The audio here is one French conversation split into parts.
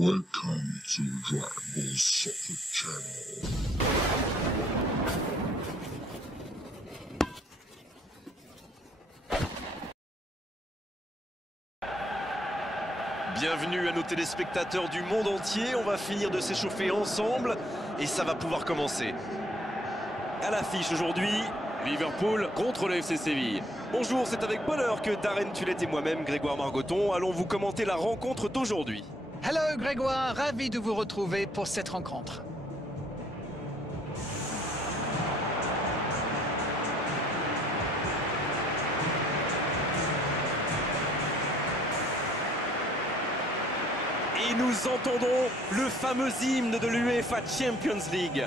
Welcome to Dragon Ball Soccer Channel. Bienvenue à nos téléspectateurs du monde entier, on va finir de s'échauffer ensemble et ça va pouvoir commencer. À l'affiche aujourd'hui, Liverpool contre le FC Séville. Bonjour, c'est avec bonheur que Darren Tulette et moi-même, Grégoire Margoton, allons vous commenter la rencontre d'aujourd'hui. Hello Grégoire, ravi de vous retrouver pour cette rencontre. Et nous entendons le fameux hymne de l'UEFA Champions League.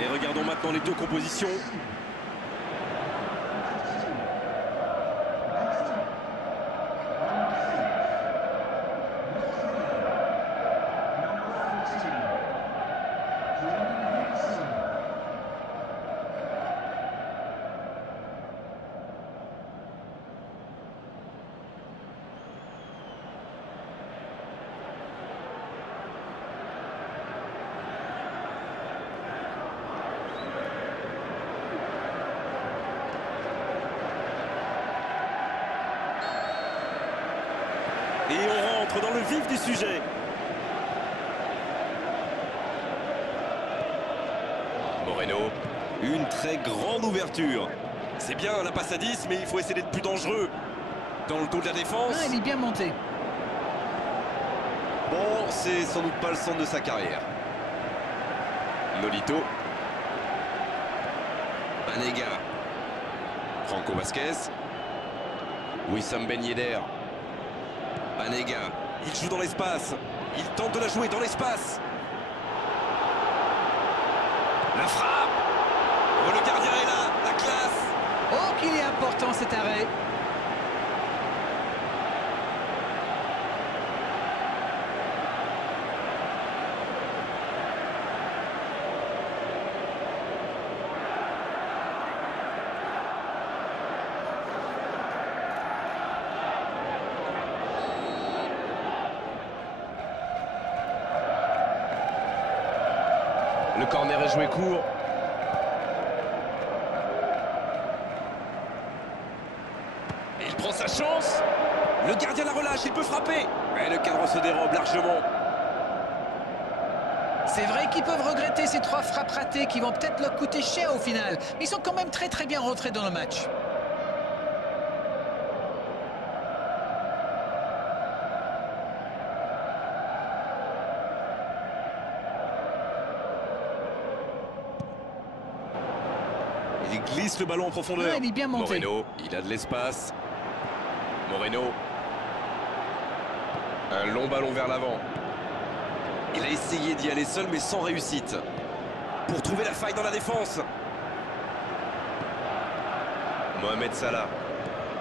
Et regardons maintenant les deux compositions. Et on rentre dans le vif du sujet. Moreno, une très grande ouverture. C'est bien la passe à 10, mais il faut essayer d'être plus dangereux. Dans le dos de la défense. Ah, il est bien monté. Bon, c'est sans doute pas le centre de sa carrière. Nolito. Banega. Franco Vasquez. Wissam Ben Yedder. Banega, il joue dans l'espace. Il tente de la jouer dans l'espace. La frappe. Oh, le gardien est là, la classe. Oh, qu'il est important cet arrêt. Le corner est joué court. Et il prend sa chance. Le gardien la relâche, il peut frapper. Mais le cadre se dérobe largement. C'est vrai qu'ils peuvent regretter ces 3 frappes ratées qui vont peut-être leur coûter cher au final. Mais ils sont quand même très bien rentrés dans le match. Il glisse le ballon en profondeur. Ah, il est bien monté. Moreno, il a de l'espace. Moreno. Un long ballon vers l'avant. Il a essayé d'y aller seul, mais sans réussite. Pour trouver la faille dans la défense. Mohamed Salah.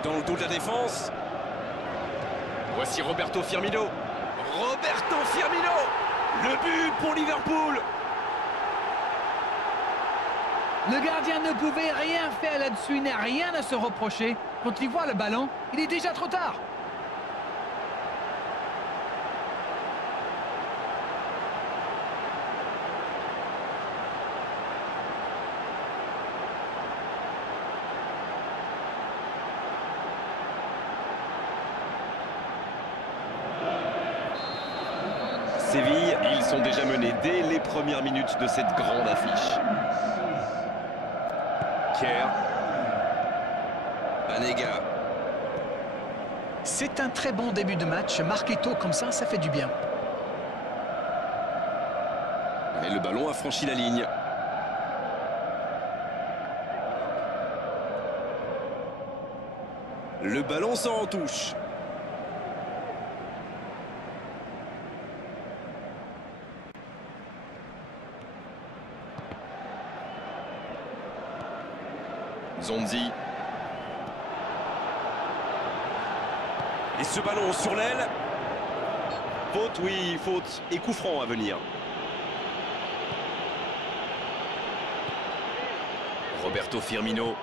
Dans le dos de la défense. Voici Roberto Firmino. Roberto Firmino. Le but pour Liverpool. Le gardien ne pouvait rien faire là-dessus, il n'a rien à se reprocher. Quand il voit le ballon, il est déjà trop tard. Séville, ils sont déjà menés dès les premières minutes de cette grande affiche. Kier. Banega. C'est un très bon début de match. Marquer tôt comme ça fait du bien. Et le ballon a franchi la ligne. Le ballon sort en touche. Zonzi. Et ce ballon sur l'aile. Faute, oui, faute. Et coup franc à venir. Roberto Firmino.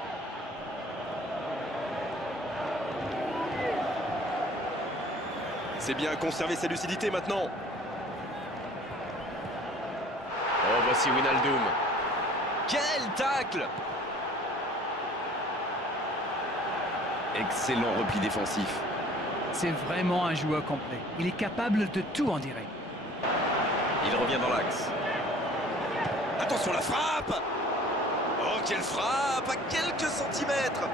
C'est bien conserver sa lucidité maintenant. Oh, voici Wijnaldum. Quel tacle! Excellent repli défensif. C'est vraiment un joueur complet. Il est capable de tout en direct. Il revient dans l'axe. Attention la frappe! Oh, quelle frappe! À quelques centimètres!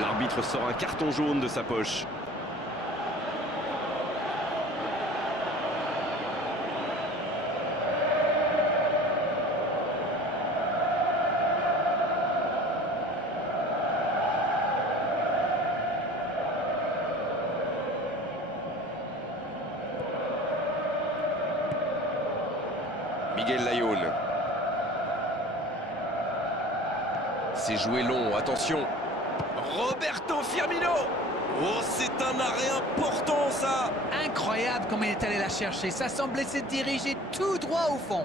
L'arbitre sort un carton jaune de sa poche. Miguel Layún. C'est joué long, attention. Roberto Firmino. Oh, c'est un arrêt important, ça. Incroyable comme il est allé la chercher. Ça semblait se diriger tout droit au fond.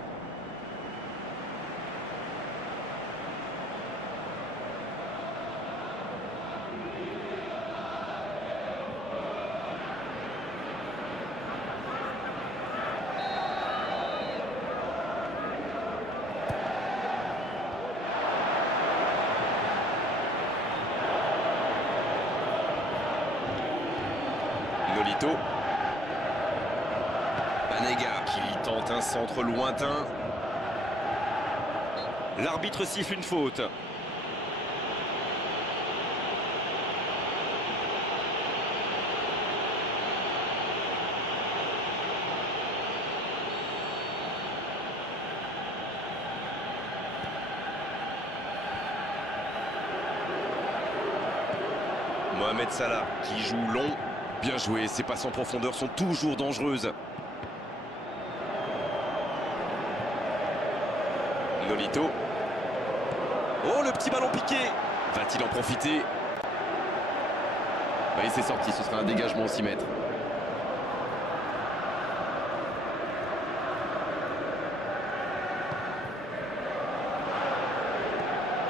Nolito. Banega qui tente un centre lointain. L'arbitre siffle une faute. Mohamed Salah qui joue long. Bien joué, ses passes en profondeur sont toujours dangereuses. Nolito. Oh, le petit ballon piqué. Va-t-il en profiter? Oui, c'est sorti, ce sera un dégagement au 6 mètres.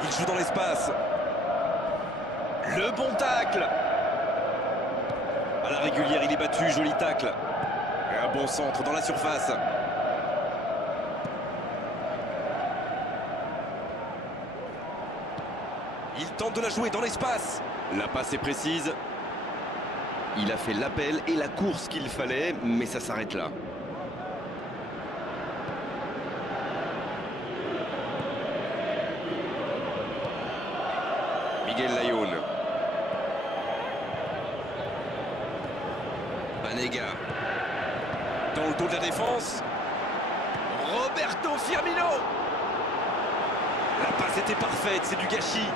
Il joue dans l'espace. Le bon tacle. À la régulière, il est battu, joli tacle. Et un bon centre dans la surface. Il tente de la jouer dans l'espace. La passe est précise. Il a fait l'appel et la course qu'il fallait, mais ça s'arrête là. Miguel Layún. Banega. Dans le dos de la défense. Roberto Firmino. La passe était parfaite, c'est du gâchis.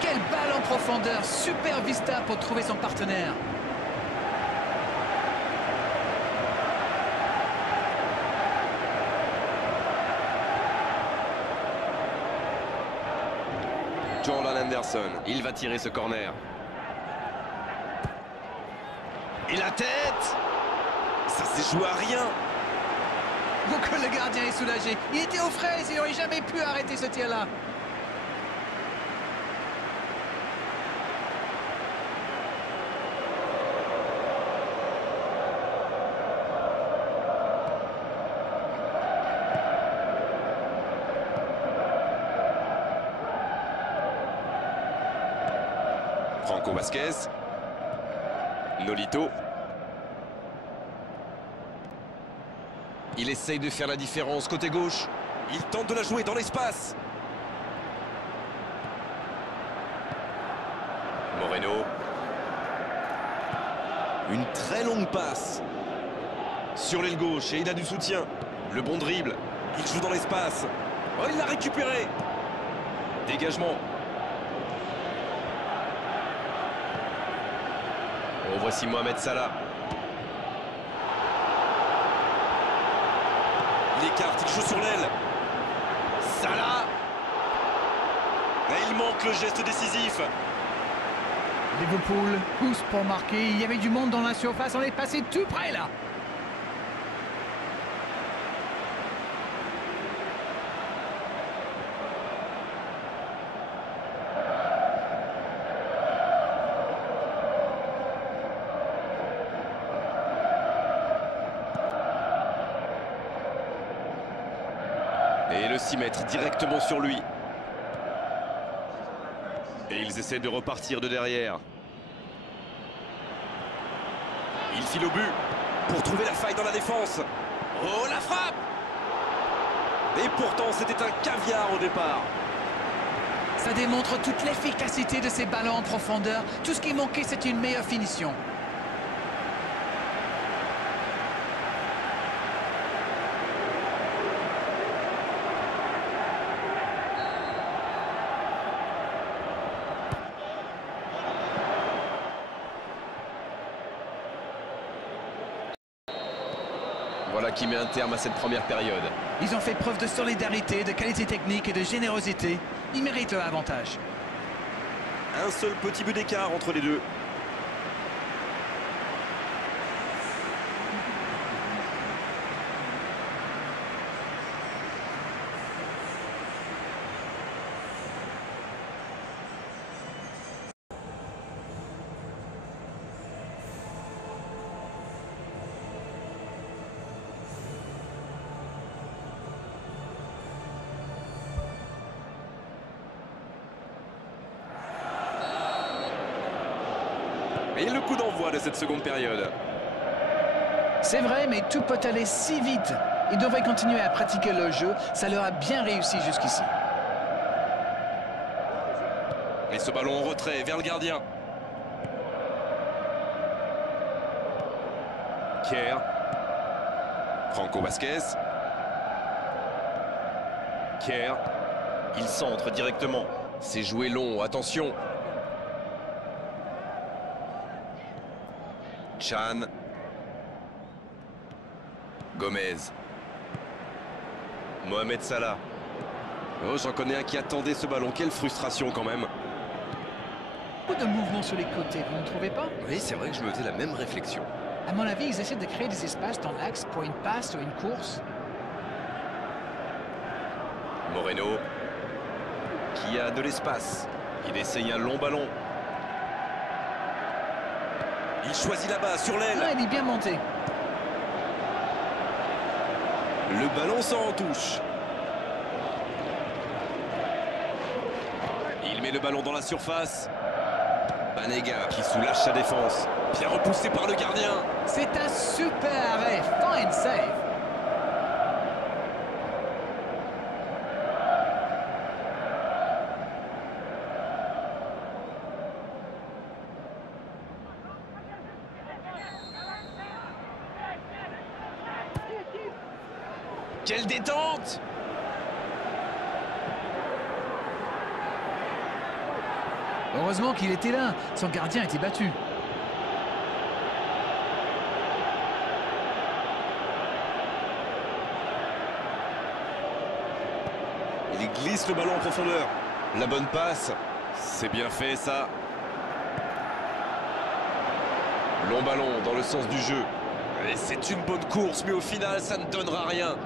Quelle balle en profondeur. Super vista pour trouver son partenaire. Jordan Henderson, il va tirer ce corner. Et la tête! Ça s'est joué à rien. Donc le gardien est soulagé. Il était aux fraises, il n'aurait jamais pu arrêter ce tir-là. Franco Vasquez. Nolito. Il essaye de faire la différence côté gauche. Il tente de la jouer dans l'espace. Moreno. Une très longue passe. Sur l'aile gauche et il a du soutien. Le bon dribble. Il joue dans l'espace. Oh, il l'a récupéré. Dégagement. Oh, voici Mohamed Salah. Il écarte, il joue sur l'aile. Salah. Et il manque le geste décisif. Liverpool pousse pour marquer. Il y avait du monde dans la surface. On est passé tout près là. Et le 6 mètres directement sur lui. Et ils essaient de repartir de derrière. Il file au but pour trouver la faille dans la défense. Oh, la frappe! Et pourtant, c'était un caviar au départ. Ça démontre toute l'efficacité de ces ballons en profondeur. Tout ce qui manquait, c'est une meilleure finition. Voilà qui met un terme à cette première période. Ils ont fait preuve de solidarité, de qualité technique et de générosité. Ils méritent leur avantage. Un seul petit but d'écart entre les deux. Et le coup d'envoi de cette seconde période. C'est vrai, mais tout peut aller si vite. Ils devraient continuer à pratiquer le jeu. Ça leur a bien réussi jusqu'ici. Et ce ballon en retrait vers le gardien. Kier. Franco Vasquez. Kier. Il centre directement. C'est joué long, attention. Chan. Gomez. Mohamed Salah. Oh, j'en connais un qui attendait ce ballon. Quelle frustration quand même. Beaucoup de mouvements sur les côtés, vous ne trouvez pas? Oui, c'est vrai que je me faisais la même réflexion. À mon avis, ils essaient de créer des espaces dans l'axe pour une passe ou une course. Moreno. Qui a de l'espace. Il essaye un long ballon. Il choisit là-bas, sur l'aile. Ah, il est bien monté. Le ballon s'en touche. Il met le ballon dans la surface. Banega qui soulage sa défense. Bien repoussé par le gardien. C'est un super arrêt. Fine save. Quelle détente! Heureusement qu'il était là. Son gardien était battu. Il glisse le ballon en profondeur. La bonne passe. C'est bien fait ça. Long ballon dans le sens du jeu. Et c'est une bonne course, mais au final, ça ne donnera rien.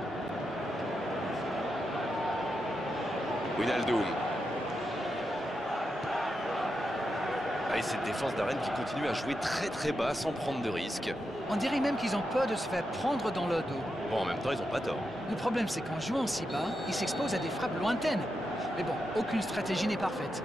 Wijnaldum. Ah, et cette défense d'Arène qui continue à jouer très bas sans prendre de risques. On dirait même qu'ils ont peur de se faire prendre dans le dos. Bon, en même temps, ils n'ont pas tort. Le problème, c'est qu'en jouant si bas, ils s'exposent à des frappes lointaines. Mais bon, aucune stratégie n'est parfaite.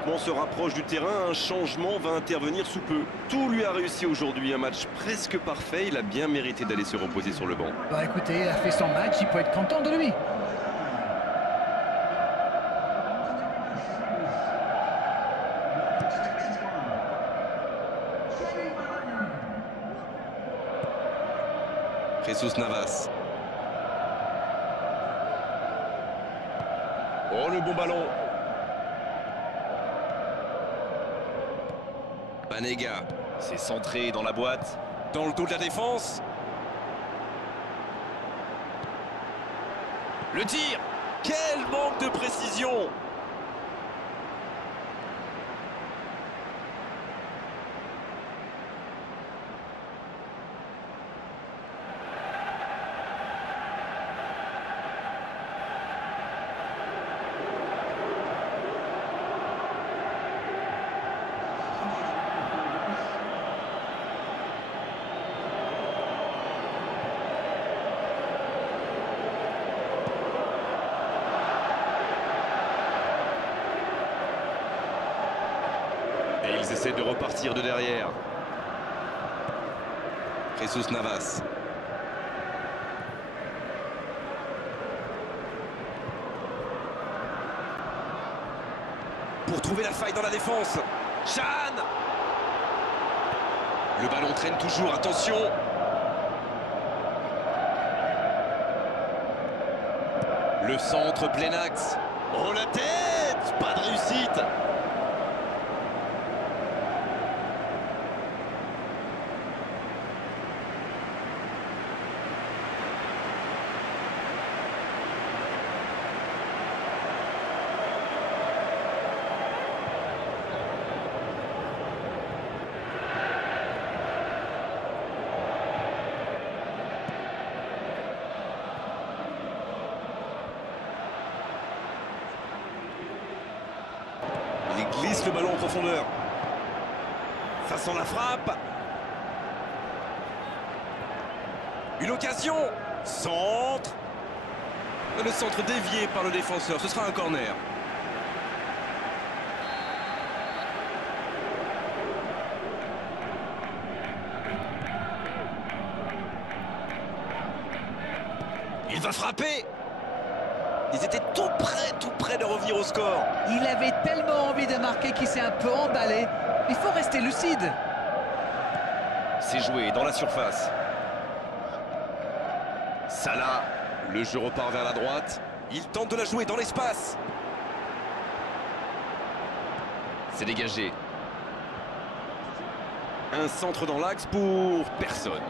l'équipement se rapproche du terrain, un changement va intervenir sous peu. Tout lui a réussi aujourd'hui, un match presque parfait. Il a bien mérité d'aller se reposer sur le banc. Bah écoutez, il a fait son match, il peut être content de lui. Jesus Navas. Oh, le bon ballon. Banega. C'est centré dans la boîte. Dans le dos de la défense. Le tir. Quel manque de précision. Et ils essaient de repartir de derrière. Jesus Navas. Pour trouver la faille dans la défense. Chan. Le ballon traîne toujours, attention. Le centre plein axe. Oh la tête. Pas de réussite. Il glisse le ballon en profondeur. Ça sent la frappe. Une occasion. Centre. Le centre dévié par le défenseur. Ce sera un corner. Il va frapper. Ils étaient tout près de revenir au score. Il avait tellement envie de marquer qu'il s'est un peu emballé. Il faut rester lucide. C'est joué dans la surface. Salah, le jeu repart vers la droite. Il tente de la jouer dans l'espace. C'est dégagé. Un centre dans l'axe pour personne.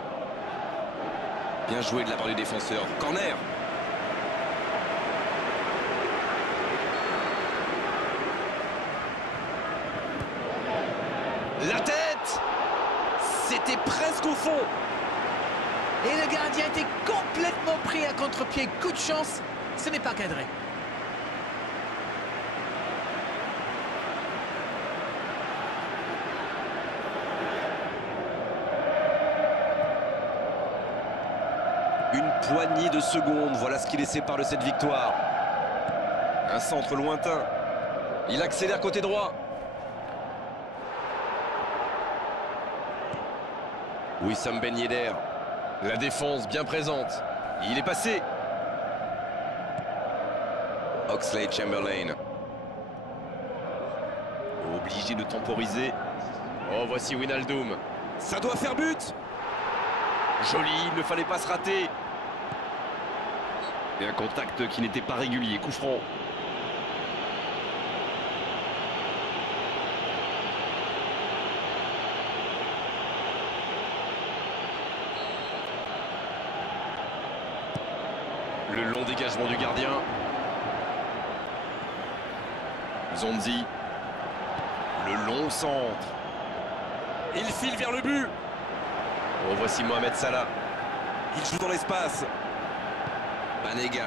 Bien joué de la part du défenseur. Corner. La tête. C'était presque au fond. Et le gardien était complètement pris à contre-pied. Coup de chance, ce n'est pas cadré. Une poignée de secondes, voilà ce qui les sépare de cette victoire. Un centre lointain. Il accélère côté droit. Wissam Ben Yedder. La défense bien présente. Il est passé. Oxlade-Chamberlain. Obligé de temporiser. Oh, voici Wijnaldum. Ça doit faire but. Joli, il ne fallait pas se rater. Et un contact qui n'était pas régulier. Coup franc. Le long dégagement du gardien. Zonzi. Le long centre. Il file vers le but. Oh, voici Mohamed Salah. Il joue dans l'espace. Banega.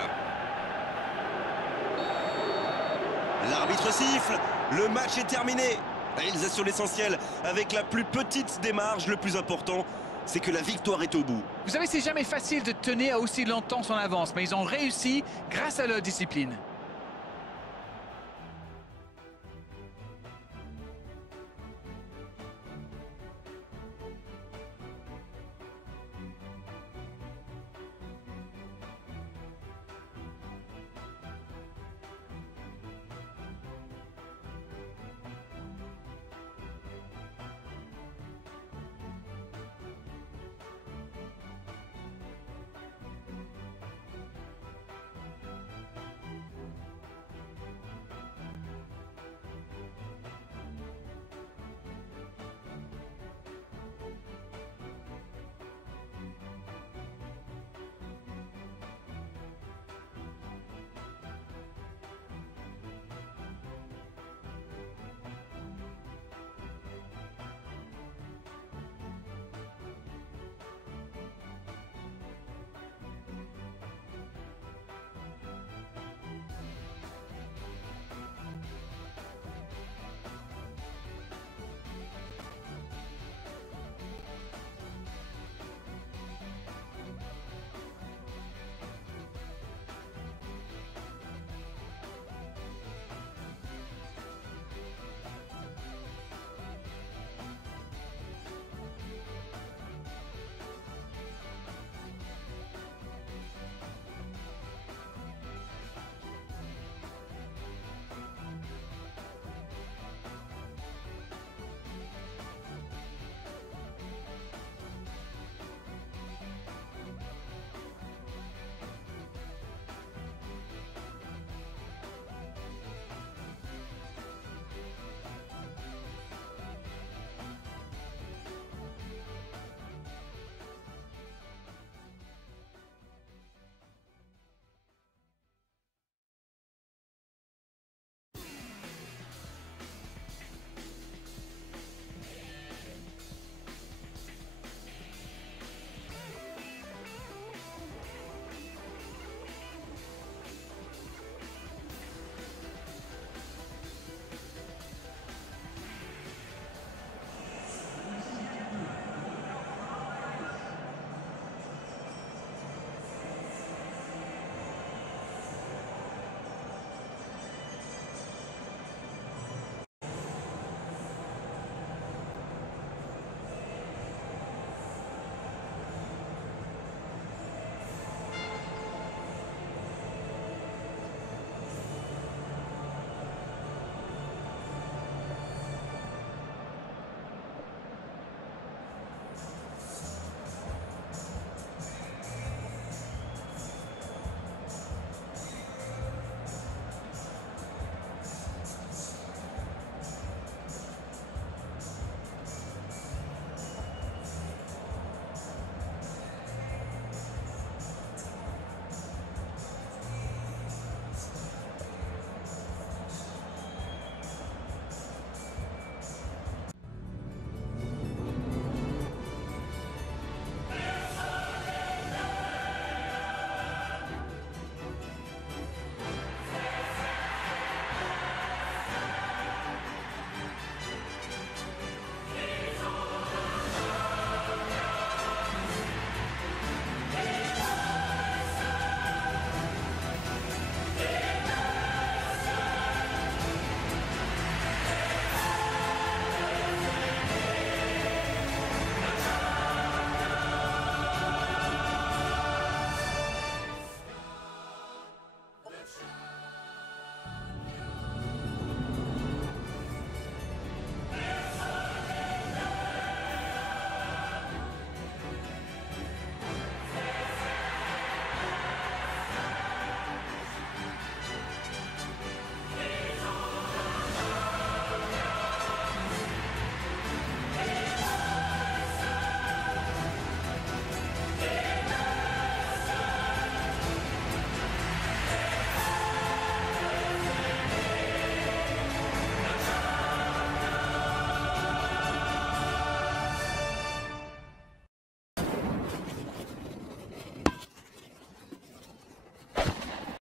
L'arbitre siffle. Le match est terminé. Ils assurent l'essentiel avec la plus petite des marges. Le plus important, c'est que la victoire est au bout. Vous savez, c'est jamais facile de tenir aussi longtemps son avance, mais ils ont réussi grâce à leur discipline.